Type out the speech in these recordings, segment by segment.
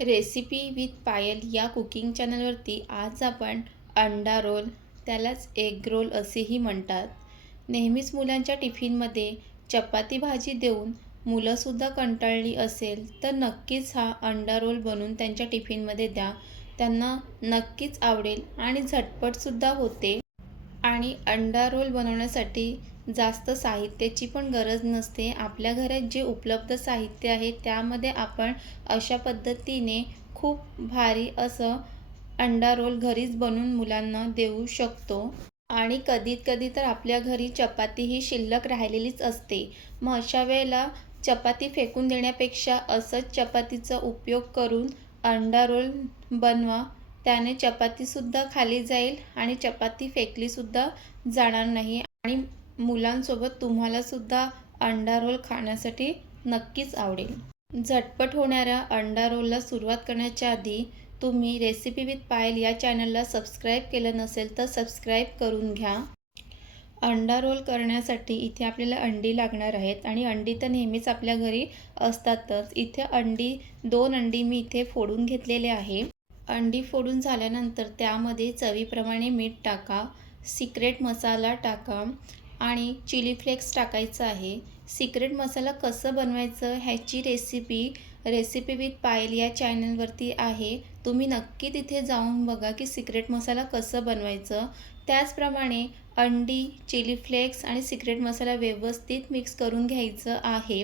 Recipe with पायल या cooking चॅनलवरती आज आपण अंडा रोल त्यालाच एग रोल असेही म्हणतात. नेहमीच मुलांच्या टिफिनमध्ये चपाती भाजी देऊन मुलंसुद्धा कंटाळली असेल तर नक्कीच हा अंडा रोल बनवून त्यांच्या टिफिनमध्ये द्या. त्यांना नक्कीच आवडेल आणि झटपटसुद्धा होते. आणि अंडा रोल बनवण्यासाठी जास्त साहित्याची पण गरज नसते. आपल्या घरात जे उपलब्ध साहित्य आहे त्यामध्ये आपण अशा पद्धतीने खूप भारी असं अंडा रोल घरीच बनवून मुलांना देऊ शकतो. आणि कधीत कधी तर आपल्या घरी चपाती ही शिल्लक राहिलेलीच असते. मग अशा वेळेला चपाती फेकून देण्यापेक्षा असंच चपातीचा उपयोग करून अंडा रोल बनवा. त्याने चपातीसुद्धा खाली जाईल आणि चपाती फेकलीसुद्धा जाणार नाही. आणि मुलांसोबत तुम्हालासुद्धा अंडा रोल खाण्यासाठी नक्कीच आवडेल. झटपट होणाऱ्या अंडा रोलला सुरुवात करण्याच्या आधी तुम्ही रेसिपी विथ पायल या चॅनलला सबस्क्राईब केलं नसेल तर सबस्क्राईब करून घ्या. अंडा रोल करण्यासाठी इथे आपल्याला अंडी लागणार आहेत आणि अंडी तर नेहमीच आपल्या घरी असतातच. इथे अंडी दोन अंडी मी इथे फोडून घेतलेले आहे. अंडी फोडून झाल्यानंतर त्यामध्ये चवीप्रमाणे मीठ टाका. सिक्रेट मसाला टाका. आणि चिली फ्लेक्स टाकायचं आहे. सिक्रेट मसाला कसं बनवायचं ह्याची रेसिपी रेसिपी विथ पायल या चॅनलवरती आहे. तुम्ही नक्की तिथे जाऊन बघा की सिक्रेट मसाला कसं बनवायचं. त्याचप्रमाणे अंडी चिली फ्लेक्स आणि सिक्रेट मसाला व्यवस्थित मिक्स करून घ्यायचं आहे.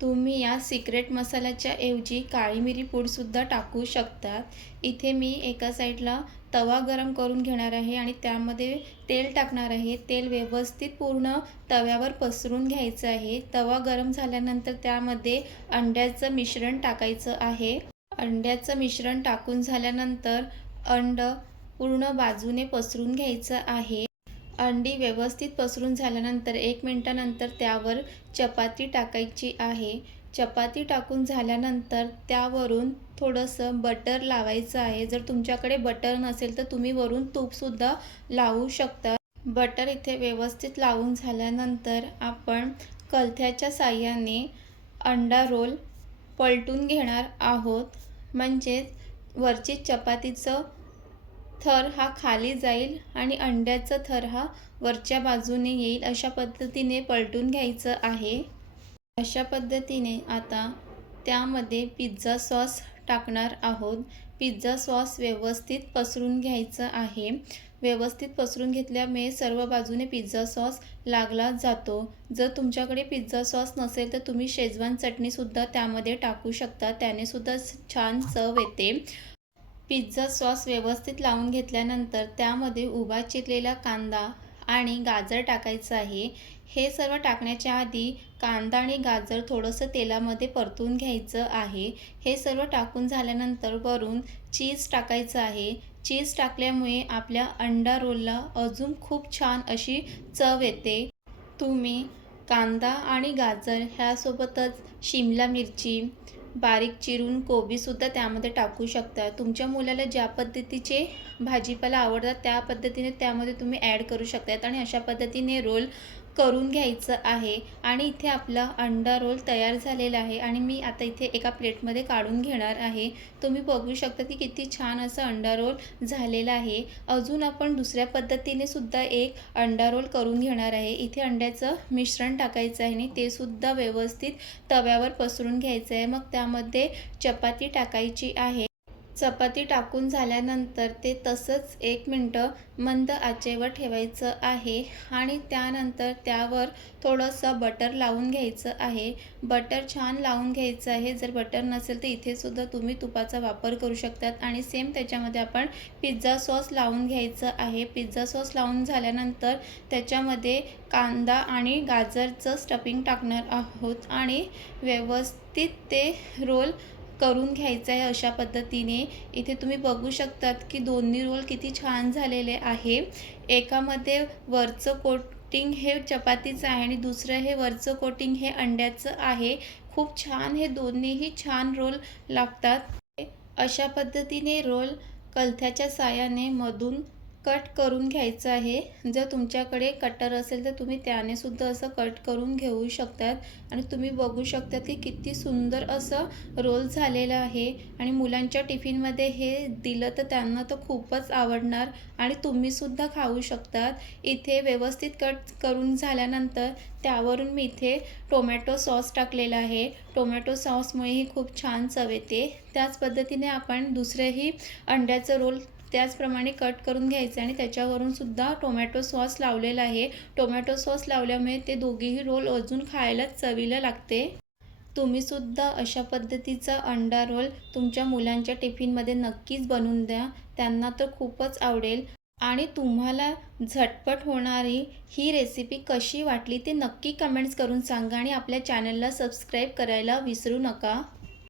तुम्ही या सिक्रेट मसाल्याच्या ऐवजी काळी मिरी पूडसुद्धा टाकू शकतात. इथे मी एका साईडला तवा गरम करून घेणार आहे आणि त्यामध्ये तेल टाकणार आहे. तेल व्यवस्थित पूर्ण तव्यावर पसरून घ्यायचं आहे. तवा गरम झाल्यानंतर त्यामध्ये अंड्याचं मिश्रण टाकायचं आहे. अंड्याचं मिश्रण टाकून झाल्यानंतर अंड पूर्ण बाजूने पसरून घ्यायचं आहे. अंडी व्यवस्थित पसरून झाल्यानंतर एक मिनटानंतर त्यावर चपाती टाकायची आहे. चपाती टाकून झाल्यानंतर त्यावरून थोडंसं बटर लावायचं आहे. जर तुमच्याकडे बटर नसेल तर तुम्ही वरून तूपसुद्धा लावू शकता. बटर इथे व्यवस्थित लावून झाल्यानंतर आपण कलथ्याच्या साह्याने अंडा रोल पलटून घेणार आहोत. म्हणजेच वरची चपातीचं थर हा खाली जाईल आणि अंड्याचा थर हा वरच्या बाजूने येईल. अशा पद्धतीने पलटून घ्यायचं आहे. अशा पद्धतीने आता त्यामध्ये पिझ्झा सॉस टाकणार आहोत. पिझ्झा सॉस व्यवस्थित पसरून घ्यायचं आहे. व्यवस्थित पसरून घेतल्यामुळे सर्व बाजूने पिझ्झा सॉस लागला जातो. जर तुमच्याकडे पिझ्झा सॉस नसेल तर तुम्ही शेजवान चटणीसुद्धा त्यामध्ये टाकू शकता. त्यानेसुद्धा छान चव येते. पिझ्झा सॉस व्यवस्थित लावून घेतल्यानंतर त्यामध्ये उभा चिरलेला कांदा आणि गाजर टाकायचं आहे. हे सर्व टाकण्याच्या आधी कांदा आणि गाजर थोडंसं तेलामध्ये परतून घ्यायचं आहे. हे सर्व टाकून झाल्यानंतर वरून चीज टाकायचं आहे. चीज टाकल्यामुळे आपल्या अंडा रोलला अजून खूप छान अशी चव येते. तुम्ही कांदा आणि गाजर ह्यासोबतच शिमला मिरची बारीक चिरून कोबीसुद्धा त्यामध्ये टाकू शकता. तुमच्या मुलाला ज्या पद्धतीचे भाजीपाला आवडतात त्या पद्धतीने त्यामध्ये तुम्ही ॲड करू शकतात. आणि अशा पद्धतीने रोल करून घ्यायचं आहे. आणि इथे आपला अंडा रोल तयार झालेला आहे. आणि मी आता इथे एका प्लेटमध्ये काढून घेणार आहे. तुम्ही बघू शकता की किती छान असं अंडा रोल झालेला आहे. अजून आपण दुसऱ्या पद्धतीने सुद्धा एक अंडा रोल करून घेणार आहे. इथे अंड्याचं मिश्रण टाकायचं आहे आणि ते सुद्धा व्यवस्थित तव्यावर पसरून घ्यायचं आहे. मग त्यामध्ये चपाती टाकायची आहे. चपाती टाकून झाल्यानंतर ते तसंच एक मिनटं मंद आचेवर ठेवायचं आहे आणि त्यानंतर त्यावर थोडंसं बटर लावून घ्यायचं आहे. बटर छान लावून घ्यायचं आहे. जर बटर नसेल तर इथेसुद्धा तुम्ही तुपाचा वापर करू शकतात. आणि सेम त्याच्यामध्ये आपण पिझ्झा सॉस लावून घ्यायचं आहे. पिझ्झा सॉस लावून झाल्यानंतर त्याच्यामध्ये कांदा आणि गाजरचं स्टफिंग टाकणार आहोत आणि व्यवस्थित ते रोल करून घ्यायचं आहे अशा पद्धतीने. इथे तुम्ही बघू शकतात की दोन्ही रोल किती छान झालेले आहे. एकामध्ये वरचं कोटिंग हे चपातीचं आहे आणि दुसरं हे वरचं कोटिंग हे अंड्याचं आहे. खूप छान हे दोन्हीही छान रोल लागतात. अशा पद्धतीने रोल कलथ्याच्या सायाने मधून कट करून घ्यायचं आहे. जर तुमच्याकडे कटर असेल तर तुम्ही त्याने सुद्धा असं कट करून घेऊ शकतात. आणि तुम्ही बघू शकता की किती सुंदर असं रोल झालेलं आहे. आणि मुलांच्या टिफिनमध्ये हे दिलं तर त्यांना तर खूपच आवडणार. आणि तुम्हीसुद्धा खाऊ शकतात. इथे व्यवस्थित कट करून झाल्यानंतर त्यावरून मी इथे टोमॅटो सॉस टाकलेला आहे. टोमॅटो सॉसमुळेही खूप छान चव येते. त्याच पद्धतीने आपण दुसरेही अंड्याचं रोल त्याचप्रमाणे कट करून घ्यायचं आणि त्याच्यावरून सुद्धा टोमॅटो सॉस लावलेला आहे. टोमॅटो सॉस लावल्यामुळे ते दोघेही रोल अजून खायला चवीला लागते. तुम्हीसुद्धा अशा पद्धतीचा अंडा रोल तुमच्या मुलांच्या टिफिनमध्ये नक्कीच बनवून द्या. त्यांना तर खूपच आवडेल. आणि तुम्हाला झटपट होणारी ही रेसिपी कशी वाटली ते नक्की कमेंट्स करून सांगा आणि आपल्या चॅनलला सबस्क्राईब करायला विसरू नका.